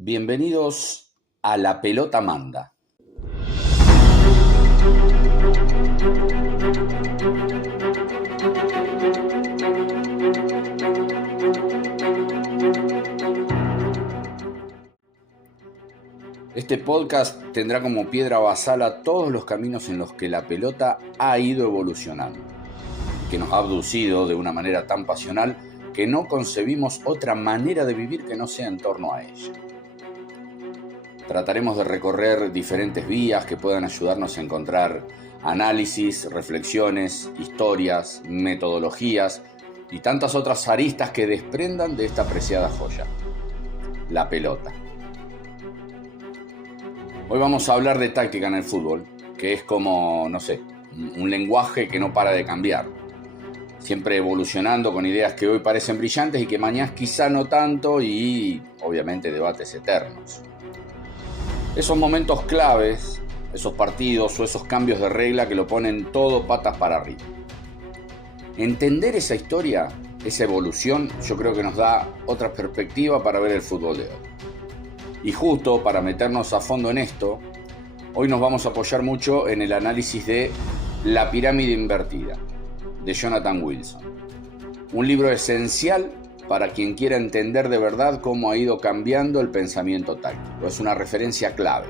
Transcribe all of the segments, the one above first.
Bienvenidos a La Pelota Manda. Este podcast tendrá como piedra basal a todos los caminos en los que la pelota ha ido evolucionando, que nos ha abducido de una manera tan pasional que no concebimos otra manera de vivir que no sea en torno a ella. Trataremos de recorrer diferentes vías que puedan ayudarnos a encontrar análisis, reflexiones, historias, metodologías y tantas otras aristas que desprendan de esta preciada joya, la pelota. Hoy vamos a hablar de táctica en el fútbol, que es como, un lenguaje que no para de cambiar. Siempre evolucionando con ideas que hoy parecen brillantes y que mañana quizá no tanto y, obviamente, debates eternos. Esos momentos claves, esos partidos o esos cambios de regla que lo ponen todo patas para arriba. Entender esa historia, esa evolución, yo creo que nos da otra perspectiva para ver el fútbol de hoy. Y justo para meternos a fondo en esto, hoy nos vamos a apoyar mucho en el análisis de La pirámide invertida, de Jonathan Wilson. Un libro esencial para quien quiera entender de verdad cómo ha ido cambiando el pensamiento táctico. Es una referencia clave.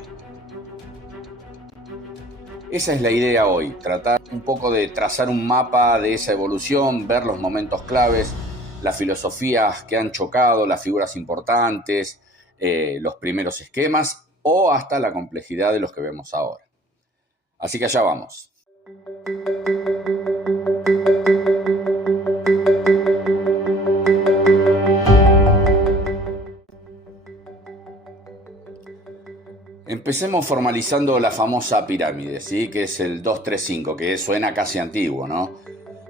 Esa es la idea hoy, tratar un poco de trazar un mapa de esa evolución, ver los momentos claves, las filosofías que han chocado, las figuras importantes, los primeros esquemas o hasta la complejidad de los que vemos ahora. Así que allá vamos. Empecemos formalizando la famosa pirámide, ¿sí? Que es el 2-3-5, que suena casi antiguo, ¿no?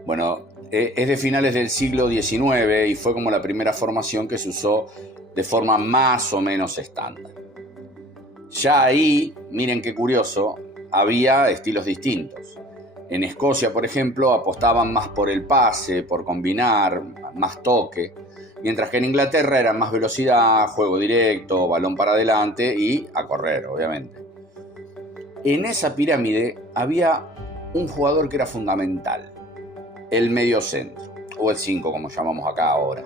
Bueno, es de finales del siglo XIX y fue como la primera formación que se usó de forma más o menos estándar. Ya ahí, miren qué curioso, había estilos distintos. En Escocia, por ejemplo, apostaban más por el pase, por combinar, más toque, mientras que en Inglaterra era más velocidad, juego directo, balón para adelante y a correr, obviamente. En esa pirámide había un jugador que era fundamental, el mediocentro, o el 5 como llamamos acá ahora.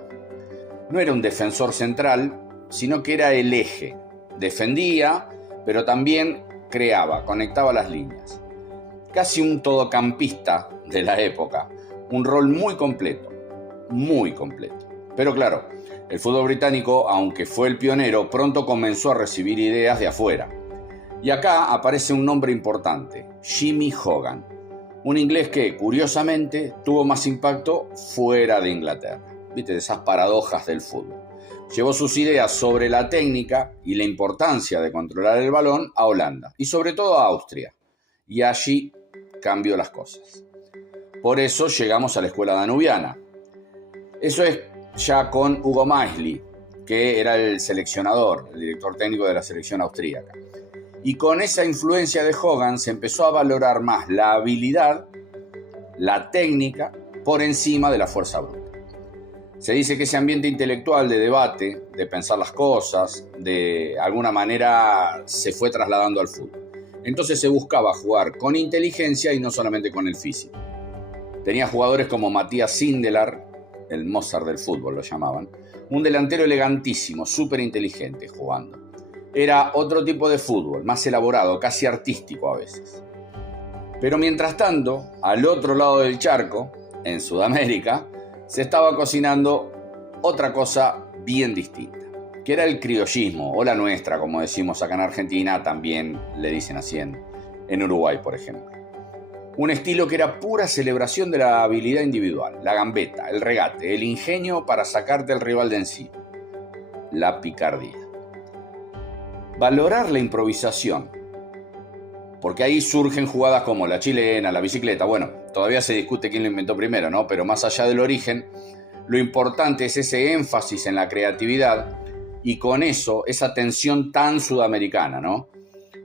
No era un defensor central, sino que era el eje. Defendía, pero también creaba, conectaba las líneas. Casi un todocampista de la época. Un rol muy completo, muy completo. Pero claro, el fútbol británico, aunque fue el pionero, pronto comenzó a recibir ideas de afuera. Y acá aparece un nombre importante, Jimmy Hogan. Un inglés que, curiosamente, tuvo más impacto fuera de Inglaterra. ¿Viste? De esas paradojas del fútbol. Llevó sus ideas sobre la técnica y la importancia de controlar el balón a Holanda y sobre todo a Austria. Y allí cambió las cosas. Por eso llegamos a la escuela danubiana. Eso es ya con Hugo Meisli, que era el seleccionador, el director técnico de la selección austríaca. Y con esa influencia de Hogan se empezó a valorar más la habilidad, la técnica, por encima de la fuerza bruta. Se dice que ese ambiente intelectual de debate, de pensar las cosas, de alguna manera se fue trasladando al fútbol. Entonces se buscaba jugar con inteligencia y no solamente con el físico. Tenía jugadores como Matías Sindelar, el Mozart del fútbol lo llamaban, un delantero elegantísimo, súper inteligente jugando. Era otro tipo de fútbol, más elaborado, casi artístico a veces. Pero mientras tanto, al otro lado del charco, en Sudamérica, se estaba cocinando otra cosa bien distinta, que era el criollismo, o la nuestra, como decimos acá en Argentina, también le dicen así en Uruguay, por ejemplo. Un estilo que era pura celebración de la habilidad individual, la gambeta, el regate, el ingenio para sacarte al rival de encima, la picardía. Valorar la improvisación, porque ahí surgen jugadas como la chilena, la bicicleta. Bueno, todavía se discute quién lo inventó primero, ¿no? Pero más allá del origen, lo importante es ese énfasis en la creatividad y con eso, esa tensión tan sudamericana, ¿no?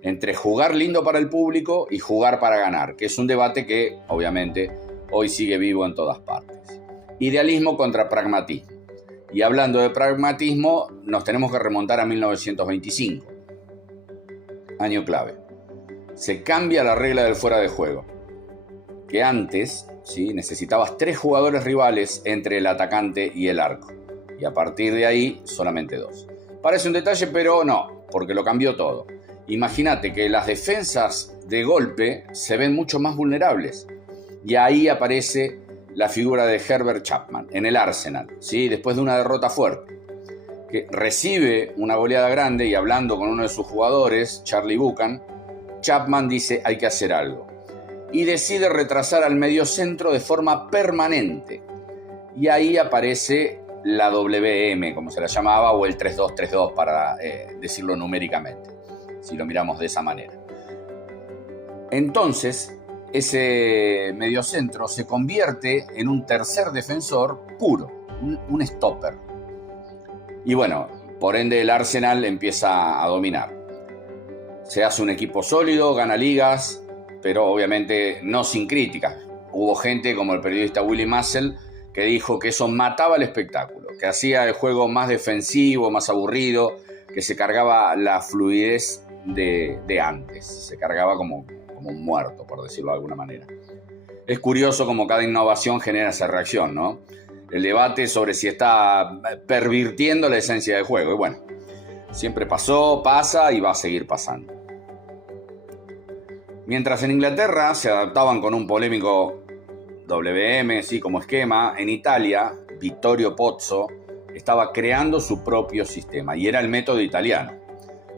Entre jugar lindo para el público y jugar para ganar, que es un debate que, obviamente, hoy sigue vivo en todas partes. Idealismo contra pragmatismo. Y hablando de pragmatismo, nos tenemos que remontar a 1925, año clave. Se cambia la regla del fuera de juego, que antes, ¿sí?, necesitabas 3 jugadores rivales entre el atacante y el arco, y a partir de ahí solamente 2. Parece un detalle, pero no, porque lo cambió todo. Imagínate que las defensas de golpe se ven mucho más vulnerables, y ahí aparece la figura de Herbert Chapman en el Arsenal, ¿sí?, después de una derrota fuerte, que recibe una goleada grande y hablando con uno de sus jugadores, Charlie Buchan, Chapman dice hay que hacer algo y decide retrasar al mediocentro de forma permanente, y ahí aparece la WM, como se la llamaba, o el 3-2-3-2 para decirlo numéricamente, si lo miramos de esa manera. Entonces ese mediocentro se convierte en un tercer defensor puro, un stopper. Y bueno, por ende el Arsenal empieza a dominar. Se hace un equipo sólido, gana ligas, pero obviamente no sin críticas. Hubo gente como el periodista Willie Mussel que dijo que eso mataba el espectáculo, que hacía el juego más defensivo, más aburrido, que se cargaba la fluidez de antes, se cargaba como un muerto, por decirlo de alguna manera. Es curioso cómo cada innovación genera esa reacción, ¿no? El debate sobre si está pervirtiendo la esencia del juego. Y bueno, siempre pasó, pasa y va a seguir pasando. Mientras en Inglaterra se adaptaban con un polémico WM, sí, como esquema, en Italia, Vittorio Pozzo estaba creando su propio sistema y era el método italiano.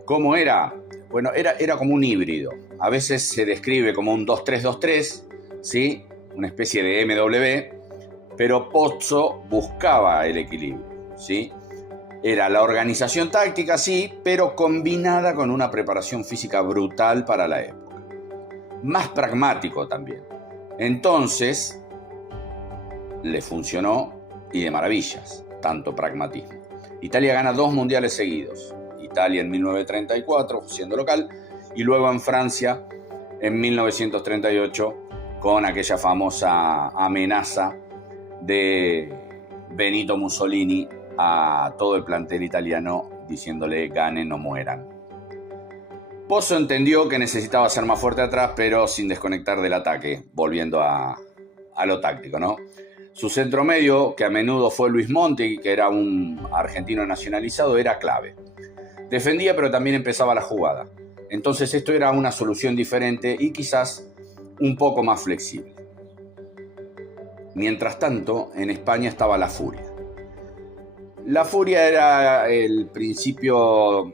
¿Cómo era? Bueno, era como un híbrido. A veces se describe como un 2-3-2-3, ¿sí?, una especie de MW, pero Pozzo buscaba el equilibrio, ¿sí? Era la organización táctica, sí, pero combinada con una preparación física brutal para la época. Más pragmático también. Entonces, le funcionó y de maravillas, tanto pragmatismo. Italia gana 2 mundiales seguidos. Italia en 1934, siendo local, y luego en Francia en 1938 con aquella famosa amenaza de Benito Mussolini a todo el plantel italiano diciéndole ganen o mueran. Pozzo entendió que necesitaba ser más fuerte atrás, pero sin desconectar del ataque, volviendo a lo táctico, ¿no? Su centro medio, que a menudo fue Luis Monti, que era un argentino nacionalizado, era clave. Defendía, pero también empezaba la jugada. Entonces esto era una solución diferente y quizás un poco más flexible. Mientras tanto, en España estaba la furia. La furia era el principio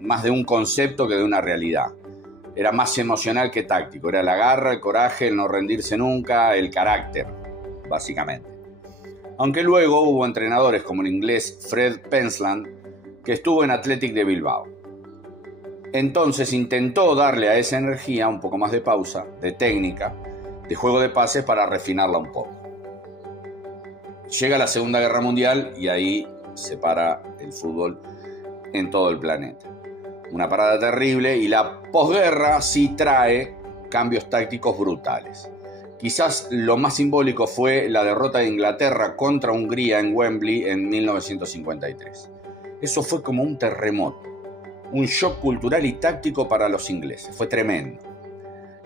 más de un concepto que de una realidad. Era más emocional que táctico. Era la garra, el coraje, el no rendirse nunca, el carácter, básicamente. Aunque luego hubo entrenadores como el inglés Fred Pensland, que estuvo en Athletic de Bilbao. Entonces intentó darle a esa energía un poco más de pausa, de técnica, de juego de pases para refinarla un poco. Llega la Segunda Guerra Mundial y ahí se para el fútbol en todo el planeta. Una parada terrible y la posguerra sí trae cambios tácticos brutales. Quizás lo más simbólico fue la derrota de Inglaterra contra Hungría en Wembley en 1953. Eso fue como un terremoto, un shock cultural y táctico para los ingleses. Fue tremendo.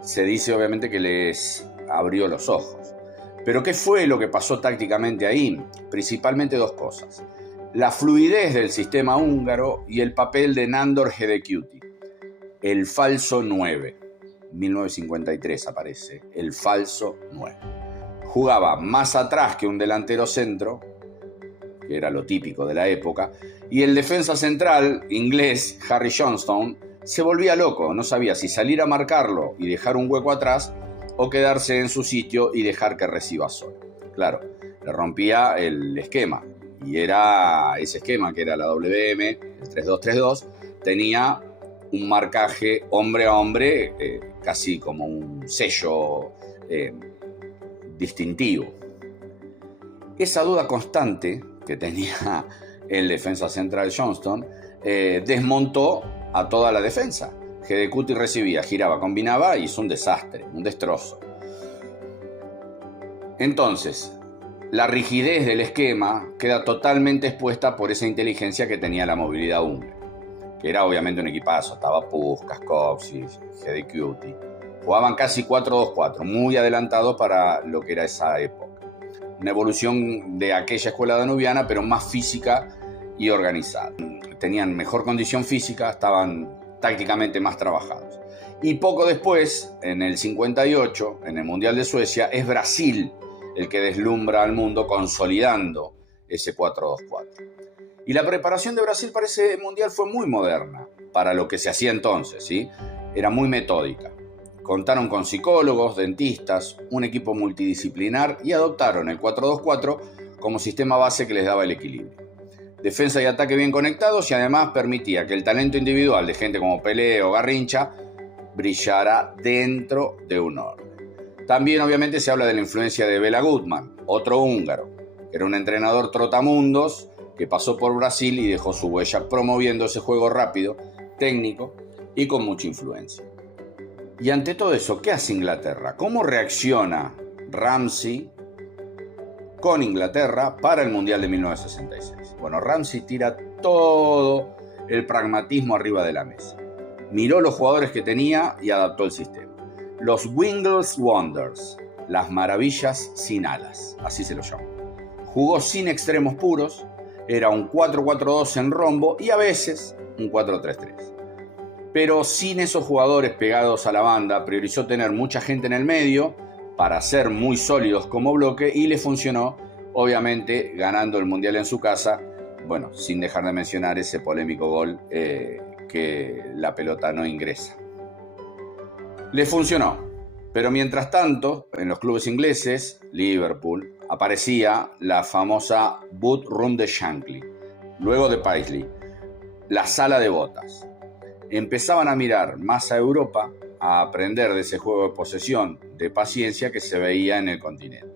Se dice obviamente que les abrió los ojos. Pero ¿qué fue lo que pasó tácticamente ahí? Principalmente 2 cosas. La fluidez del sistema húngaro y el papel de Nándor Hidegkuti, el falso 9. 1953 aparece, el falso 9. Jugaba más atrás que un delantero centro, que era lo típico de la época, y el defensa central inglés, Harry Johnstone, se volvía loco, no sabía si salir a marcarlo y dejar un hueco atrás o quedarse en su sitio y dejar que reciba solo. Claro, le rompía el esquema, y era ese esquema que era la WM, el 3-2-3-2, tenía un marcaje hombre a hombre, casi como un sello distintivo. Esa duda constante que tenía el defensa central Johnstone desmontó a toda la defensa. Hidegkuti recibía, giraba, combinaba y hizo un desastre, un destrozo. Entonces, La rigidez del esquema queda totalmente expuesta por esa inteligencia que tenía la movilidad húngara, que era obviamente un equipazo. Estaba Puskás, Kocsis, Hedicuti. Jugaban casi 4-2-4, muy adelantados para lo que era esa época. Una evolución de aquella escuela danubiana, pero más física y organizada. Tenían mejor condición física, estaban tácticamente más trabajados. Y poco después, en el 58, en el Mundial de Suecia, es Brasil el que deslumbra al mundo consolidando ese 4-2-4. Y la preparación de Brasil para ese Mundial fue muy moderna, para lo que se hacía entonces, ¿sí? Era muy metódica. Contaron con psicólogos, dentistas, un equipo multidisciplinar y adoptaron el 4-2-4 como sistema base que les daba el equilibrio. Defensa y ataque bien conectados y además permitía que el talento individual de gente como Pelé o Garrincha brillara dentro de un orden. También obviamente se habla de la influencia de Bela Gutmann, otro húngaro, que era un entrenador trotamundos que pasó por Brasil y dejó su huella promoviendo ese juego rápido, técnico y con mucha influencia. Y ante todo eso, ¿qué hace Inglaterra? ¿Cómo reacciona Ramsey con Inglaterra para el Mundial de 1966? Bueno, Ramsey tira todo el pragmatismo arriba de la mesa. Miró los jugadores que tenía y adaptó el sistema. Los Wingless Wonders, las maravillas sin alas, así se lo llamó. Jugó sin extremos puros, era un 4-4-2 en rombo y a veces un 4-3-3. Pero sin esos jugadores pegados a la banda, priorizó tener mucha gente en el medio para ser muy sólidos como bloque y le funcionó, obviamente ganando el Mundial en su casa, bueno, sin dejar de mencionar ese polémico gol que la pelota no ingresa. Le funcionó, pero mientras tanto, en los clubes ingleses, Liverpool, aparecía la famosa Boot Room de Shankly, luego de Paisley, la sala de botas. Empezaban a mirar más a Europa, a aprender de ese juego de posesión, de paciencia que se veía en el continente.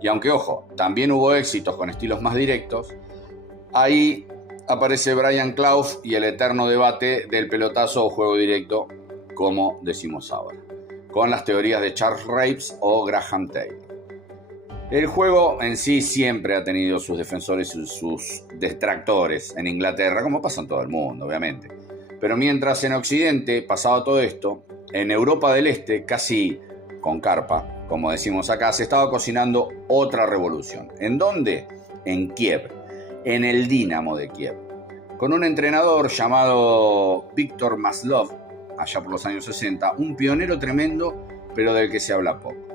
Y aunque, ojo, también hubo éxitos con estilos más directos, ahí aparece Brian Clough y el eterno debate del pelotazo o juego directo, como decimos ahora, con las teorías de Charles Rapes o Graham Taylor. El juego en sí siempre ha tenido sus defensores y sus detractores en Inglaterra, como pasa en todo el mundo, obviamente. Pero mientras en Occidente pasaba todo esto, en Europa del Este, casi con carpa, como decimos acá, se estaba cocinando otra revolución. ¿En dónde? En Kiev, en el Dinamo de Kiev, con un entrenador llamado Viktor Maslov, allá por los años 60, un pionero tremendo, pero del que se habla poco.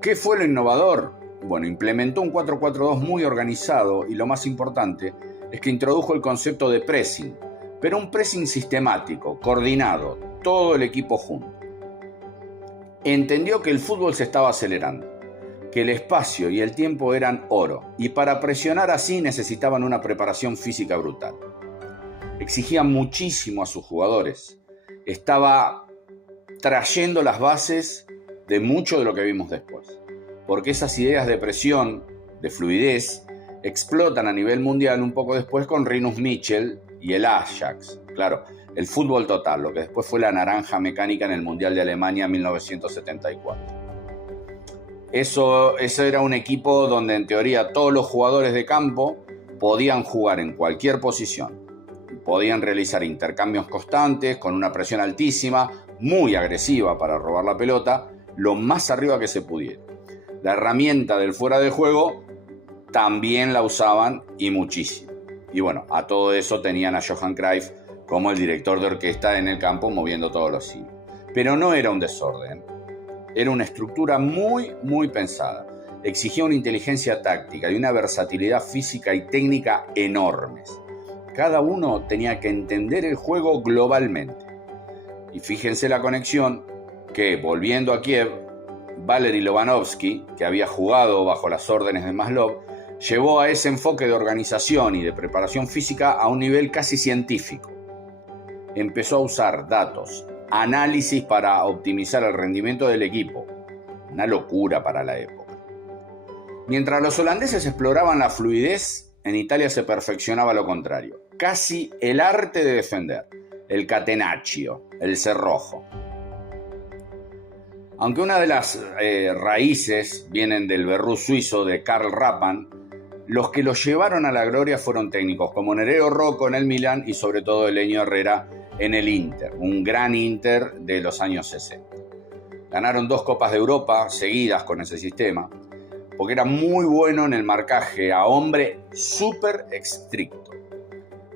¿Qué fue lo innovador? Bueno, implementó un 4-4-2 muy organizado y lo más importante es que introdujo el concepto de pressing, pero un pressing sistemático, coordinado, todo el equipo junto. Entendió que el fútbol se estaba acelerando, que el espacio y el tiempo eran oro, y para presionar así necesitaban una preparación física brutal. Exigía muchísimo a sus jugadores. Estaba trayendo las bases de mucho de lo que vimos después, porque esas ideas de presión, de fluidez, explotan a nivel mundial un poco después con Rinus Michel y el Ajax. Claro, el fútbol total, lo que después fue la naranja mecánica en el Mundial de Alemania 1974. Eso era un equipo donde en teoría todos los jugadores de campo podían jugar en cualquier posición. Podían realizar intercambios constantes con una presión altísima, muy agresiva para robar la pelota, lo más arriba que se pudiera. La herramienta del fuera de juego también la usaban y muchísimo. Y bueno, a todo eso tenían a Johan Cruyff como el director de orquesta en el campo moviendo todos los hilos. Pero no era un desorden, era una estructura muy, muy pensada. Exigía una inteligencia táctica y una versatilidad física y técnica enormes. Cada uno tenía que entender el juego globalmente. Y fíjense la conexión que, volviendo a Kiev, Valery Lobanovsky, que había jugado bajo las órdenes de Maslov, llevó a ese enfoque de organización y de preparación física a un nivel casi científico. Empezó a usar datos, análisis para optimizar el rendimiento del equipo. Una locura para la época. Mientras los holandeses exploraban la fluidez, en Italia se perfeccionaba lo contrario. Casi el arte de defender, el catenaccio, el cerrojo. Aunque una de las raíces vienen del Verrú suizo de Karl Rappan, los que lo llevaron a la gloria fueron técnicos como Nereo Rocco en el Milan y sobre todo Helenio Herrera en el Inter, un gran Inter de los años 60. Ganaron 2 Copas de Europa seguidas con ese sistema, porque era muy bueno en el marcaje a hombre súper estricto.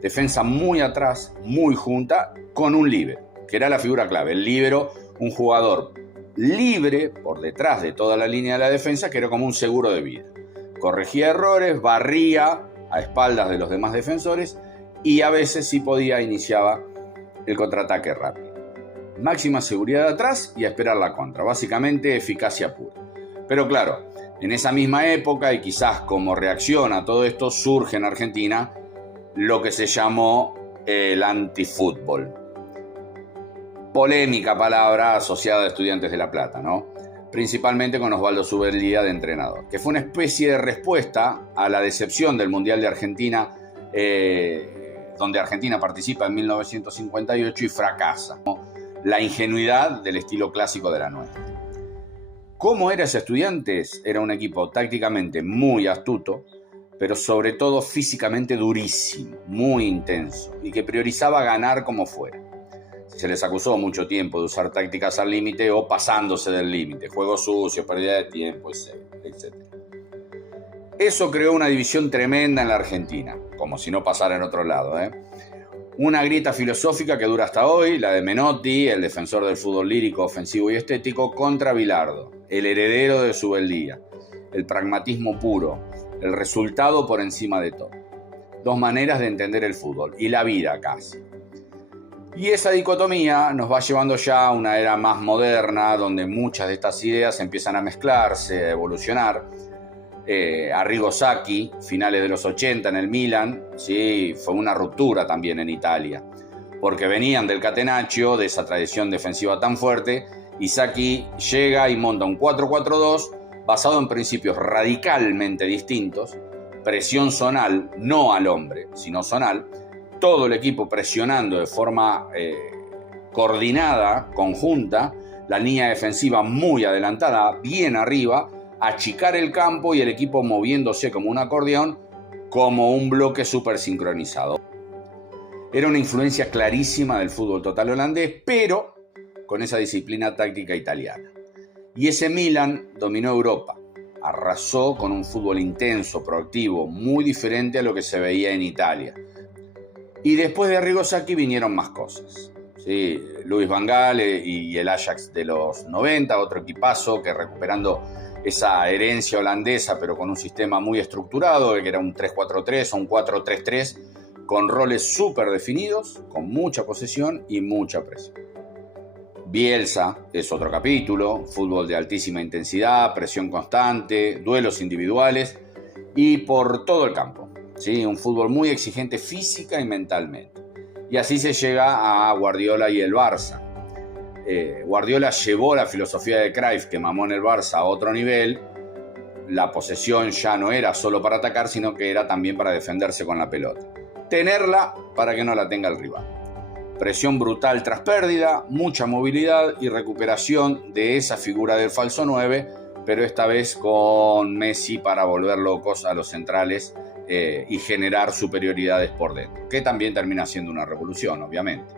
Defensa muy atrás, muy junta, con un líbero, que era la figura clave. El líbero, un jugador libre por detrás de toda la línea de la defensa, que era como un seguro de vida. Corregía errores, barría a espaldas de los demás defensores y a veces, si podía, iniciaba el contraataque rápido. Máxima seguridad atrás y a esperar la contra. Básicamente, eficacia pura. Pero claro, en esa misma época y quizás como reacción a todo esto, surge en Argentina lo que se llamó el antifútbol. Polémica palabra asociada a Estudiantes de La Plata, ¿no? Principalmente con Osvaldo Subeldía de entrenador, que fue una especie de respuesta a la decepción del Mundial de Argentina, donde Argentina participa en 1958 y fracasa, ¿no? La ingenuidad del estilo clásico de la nuestra. ¿Cómo era ese Estudiantes? Era un equipo tácticamente muy astuto, pero sobre todo físicamente durísimo, muy intenso, y que priorizaba ganar como fuera. Se les acusó mucho tiempo de usar tácticas al límite o pasándose del límite, juego sucio, pérdida de tiempo, etc. Eso creó una división tremenda en la Argentina, como si no pasara en otro lado, Una grieta filosófica que dura hasta hoy, la de Menotti, el defensor del fútbol lírico, ofensivo y estético, contra Bilardo, el heredero de Subeldía, el pragmatismo puro, el resultado por encima de todo. 2 maneras de entender el fútbol y la vida casi. Y esa dicotomía nos va llevando ya a una era más moderna, donde muchas de estas ideas empiezan a mezclarse, a evolucionar. Arrigo Sacchi, finales de los 80 en el Milan, sí, fue una ruptura también en Italia, porque venían del Catenaccio, de esa tradición defensiva tan fuerte, y Sacchi llega y monta un 4-4-2 basado en principios radicalmente distintos, presión zonal, no al hombre, sino zonal, todo el equipo presionando de forma coordinada, conjunta, la línea defensiva muy adelantada, bien arriba, achicar el campo y el equipo moviéndose como un acordeón, como un bloque súper sincronizado. Era una influencia clarísima del fútbol total holandés, pero con esa disciplina táctica italiana. Y ese Milan dominó Europa, arrasó con un fútbol intenso, proactivo, muy diferente a lo que se veía en Italia. Y después de Arrigo Sacchi vinieron más cosas. Sí, Louis van Gaal y el Ajax de los 90, otro equipazo que recuperando esa herencia holandesa, pero con un sistema muy estructurado, que era un 3-4-3 o un 4-3-3, con roles súper definidos, con mucha posesión y mucha presión. Bielsa es otro capítulo, fútbol de altísima intensidad, presión constante, duelos individuales y por todo el campo. ¿Sí? Un fútbol muy exigente física y mentalmente. Y así se llega a Guardiola y el Barça. Guardiola llevó la filosofía de Cruyff, que mamó en el Barça, a otro nivel. La posesión ya no era solo para atacar, sino que era también para defenderse con la pelota. Tenerla para que no la tenga el rival. Presión brutal tras pérdida, mucha movilidad y recuperación de esa figura del falso 9, pero esta vez con Messi para volver locos a los centrales y generar superioridades por dentro, que también termina siendo una revolución, obviamente.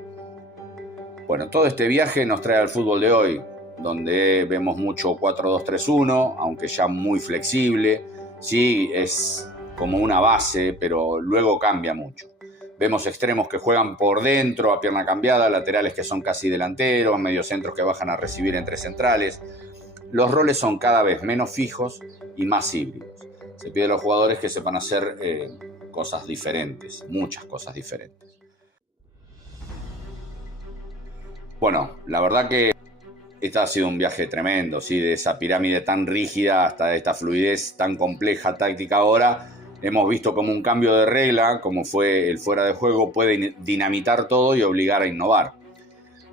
Bueno, todo este viaje nos trae al fútbol de hoy, donde vemos mucho 4-2-3-1, aunque ya muy flexible, sí, es como una base, pero luego cambia mucho. Vemos extremos que juegan por dentro a pierna cambiada, laterales que son casi delanteros, mediocentros que bajan a recibir entre centrales. Los roles son cada vez menos fijos y más híbridos. Se pide a los jugadores que sepan hacer cosas diferentes, muchas cosas diferentes. Bueno, la verdad que este ha sido un viaje tremendo, ¿sí? De esa pirámide tan rígida hasta esta fluidez tan compleja táctica ahora. Hemos visto como un cambio de regla, como fue el fuera de juego, puede dinamitar todo y obligar a innovar.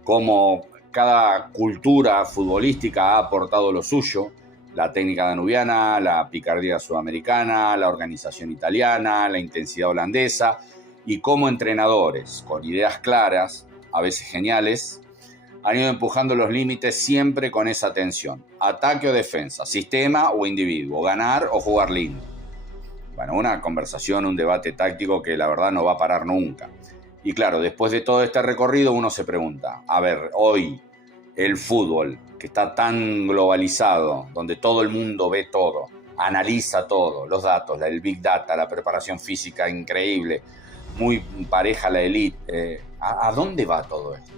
Como cada cultura futbolística ha aportado lo suyo, la técnica danubiana, la picardía sudamericana, la organización italiana, la intensidad holandesa, y como entrenadores con ideas claras, a veces geniales, han ido empujando los límites siempre con esa tensión. Ataque o defensa, sistema o individuo, ganar o jugar lindo. Bueno, una conversación, un debate táctico que la verdad no va a parar nunca. Y claro, después de todo este recorrido uno se pregunta, a ver, hoy el fútbol, que está tan globalizado, donde todo el mundo ve todo, analiza todo, los datos, el Big Data, la preparación física increíble, muy pareja la elite, ¿a dónde va todo esto?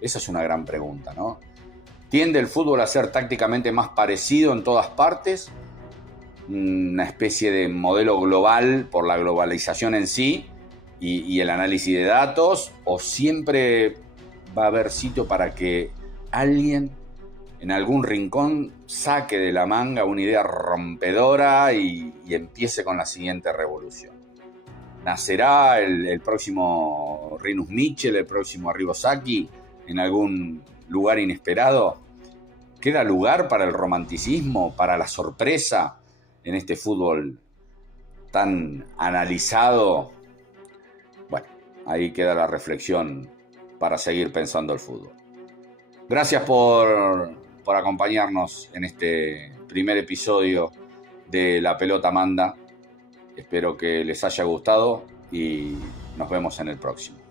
Esa es una gran pregunta, ¿no? ¿Tiende el fútbol a ser tácticamente más parecido en todas partes? Una especie de modelo global por la globalización en sí y el análisis de datos, o siempre va a haber sitio para que alguien en algún rincón saque de la manga una idea rompedora y empiece con la siguiente revolución. ¿Nacerá el próximo Rinus Michel, el próximo Arrigo Sacchi en algún lugar inesperado? ¿Queda lugar para el romanticismo, para la sorpresa en este fútbol tan analizado? Bueno, ahí queda la reflexión para seguir pensando el fútbol. Gracias por acompañarnos en este primer episodio de La Pelota Manda. Espero que les haya gustado y nos vemos en el próximo.